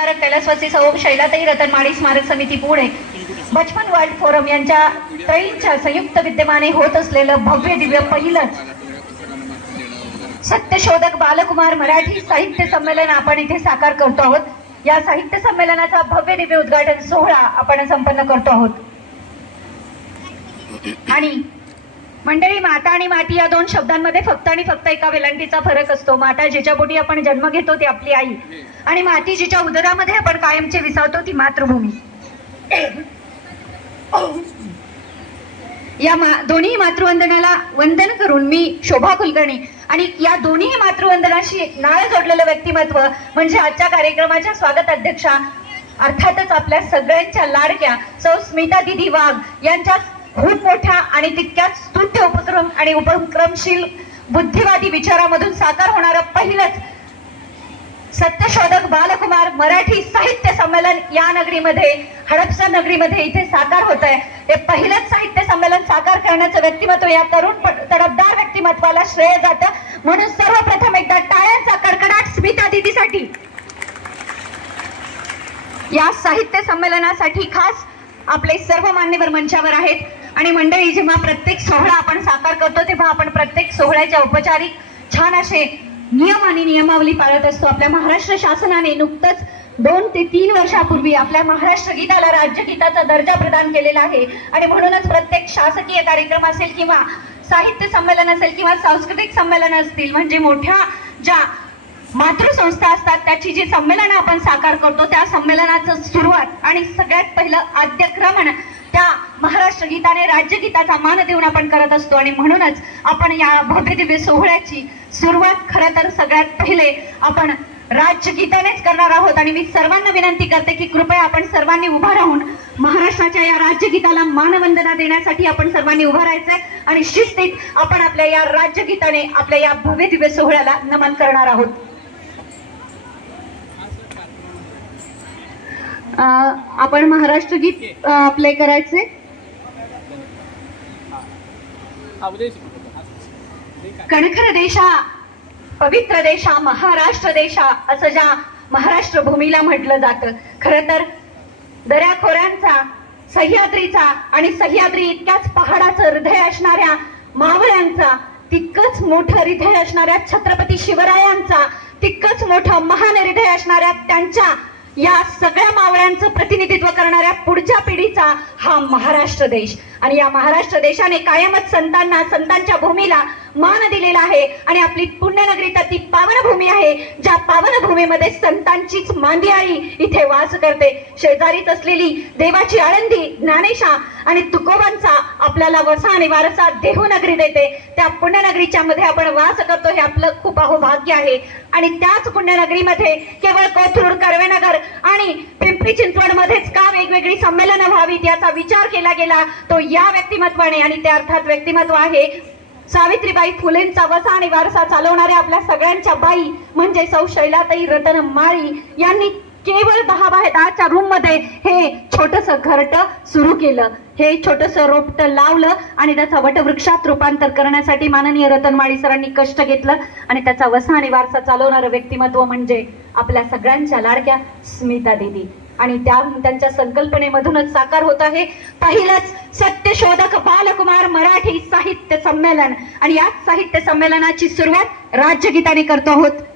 स्मारक कैलासवासी सौ शैलाताई रतनमाळी स्मारक समिती पुणे बचपन वर्ल्ड फोरम यांच्या त्रयींच्या संयुक्त विद्यमाने होत असलेलं भव्य दिव्य पहिलंच सत्यशोधक बालकुमार मराठी साहित्य संमेलन आपण इथे साकार करतो आहोत. या साहित्य संमेलनाचा भव्य दिव्य उद्घाटन सोहळा आपण संपन्न करतो आहोत. आणि मंडळी माता आणि माती या दोन शब्दांमध्ये फक्त आणि फक्त एका वेलांटीचा फरक असतो. माता जिच्या पोटी आपण जन्म घेतो ती आपली आई. आणि माती जिच्या उदरामध्ये आपण कायमचे विसावतो ती मातृभूमी. या मा दोन्ही मातृवंदनाला वंदन करून मी शोभा कुलकर्णी आणि या दोन्ही मातृवंदनाशी नाळ जोडलेलं व्यक्तिमत्व म्हणजे आजच्या कार्यक्रमाच्या स्वागत अध्यक्षा अर्थातच आपल्या सगळ्यांच्या लाडक्या सौ स्मिता दिदी वाघ यांच्या खूप मोठ्या आणि तितक्याच स्तुत्य उपक्रम आणि उपक्रमशील बुद्धिवादी विचारामधून साकार होणार पहिलंच सत्यशोधक बालकुमार मराठी साहित्य संमेलन या नगरीमध्ये हडपसर नगरीमध्ये इथे साकार होत आहे हे पहिलंच साहित्य संमेलन साकार करण्याचं व्यक्तिमत्व या तरुण तडफदार व्यक्तिमत्वाला श्रेय जातं. म्हणून सर्वप्रथम एकदा टाळ्यांचा कडकडाट स्मिता दिदीसाठी या साहित्य संमेलनासाठी खास आपले सर्व मान्यवर मंचावर आहेत. आणि मंडळी जेव्हा प्रत्येक सोहळा आपण साकार करतो तेव्हा आपण प्रत्येक सोहळ्याच्या औपचारिक छान असे नियम आणि नियमावली पाळत असतो. आपल्या महाराष्ट्र शासनाने नुकतंच दोन ते तीन वर्षापूर्वी आपल्या महाराष्ट्र गीताला राज्यगीताचा दर्जा प्रदान केलेला आहे. आणि म्हणूनच प्रत्येक शासकीय कार्यक्रम असेल किंवा साहित्य संमेलन असेल किंवा सांस्कृतिक संमेलन असतील म्हणजे मोठ्या ज्या मातृसंस्था असतात त्याची जी संमेलनं आपण साकार करतो त्या संमेलनाचं सुरुवात आणि सगळ्यात पहिलं आद्यक्रमण त्या महाराष्ट्र गीताने राज्यगीताचा मान देऊन आपण करत असतो. आणि म्हणूनच आपण या भव्य दिव्य सोहळ्याची सुरुवात खरं तर सगळ्यात पहिले आपण राज्यगीतानेच करणार आहोत. आणि मी सर्वांना विनंती करते की कृपया आपण सर्वांनी उभा राहून महाराष्ट्राच्या या राज्यगीताला मानवंदना देण्यासाठी आपण सर्वांनी उभा राहायचंय. आणि शिस्तीत आपण आपल्या या राज्यगीताने आपल्या या भव्य दिव्य सोहळ्याला नमन करणार आहोत. आपण महाराष्ट्र गीत प्ले करायचे. कणखर देशा पवित्र देशा महाराष्ट्र देशा असं ज्या महाराष्ट्र भूमीला म्हटलं जातं. खर तर दऱ्याखोऱ्यांचा सह्याद्रीचा आणि सह्याद्री इतक्याच पहाडाचं हृदय असणाऱ्या मावळ्यांचा तितकंच मोठं हृदय असणाऱ्या छत्रपती शिवरायांचा तितकंच मोठं महान हृदय असणाऱ्या त्यांच्या या सगळ्या मावळ्यांचं प्रतिनिधित्व करणाऱ्या पुढच्या पिढीचा हा महाराष्ट्र देश. आणि या महाराष्ट्र देशाने कायमच संतांना संतांच्या भूमीला मान दिलेला आहे. आणि आपली पुण्यनगरी ती पावनभूमी आहे. ज्या पावनभूमीमध्ये संतांचीच मांदी आई इथे वास करते. शेजारीच असलेली देवाची आळंदी ज्ञानेशा आणि तुकोबांचा आपल्याला वसा आणि वारसा देहूनगरी देते. त्या पुण्यनगरीच्या मध्ये आपण वास करतो हे आपलं खूप अहोभाग्य आहे. आणि त्याच पुण्यनगरीमध्ये केवळ कोथरूड कर्वेनगर आणि पिंपरी चिंचवड मध्येच का वेगवेगळी संमेलनं व्हावीत याचा विचार केला गेला तो या व्यक्तिमत्वाने आणि त्या अर्थात व्यक्तिमत्व आहे. सावित्रीबाई फुलेंचा वसा आणि वारसा चालवणाऱ्या आपल्या सगळ्यांच्या बाई म्हणजे सौ शैलाताई रतन माळी यांनी केवळ दहा बाय दहाच्या रूममध्ये हे छोटस घरट सुरू केलं. हे छोटस रोपट लावलं आणि त्याचा वटवृक्षात रूपांतर करण्यासाठी माननीय रतनमाळी सरांनी कष्ट घेतलं आणि त्याचा वसा आणि वारसा चालवणारं व्यक्तिमत्व म्हणजे आपल्या सगळ्यांच्या लाडक्या स्मिता दिदी. आणि त्या त्यांच्या संकल्पनेमधूनच साकार होत आहे. पहिलंच सत्यशोधक बालकुमार मराठी साहित्य संमेलन. आणि याच साहित्य संमेलनाची सुरुवात राज्यगीताने करतो आहोत.